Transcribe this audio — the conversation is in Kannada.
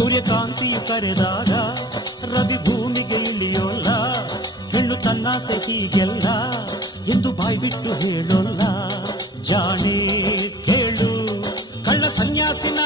ಸೂರ್ಯಕಾಂತಿಯು ಕರೆದಾಗ ರವಿ ಭೂಮಿಗೆ ಇಳಿಯೋಲ್ಲ, ಹೆಣ್ಣು ತನ್ನಾಸೆ ಹೀಗೆಲ್ಲ ಎಂದು ಬಾಯ್ಬಿಟ್ಟು ಹೇಳೋಲ್ಲ. ಜಾಣೆ ಕೇಳು, ಕಳ್ಳ ಸನ್ಯಾಸಿನ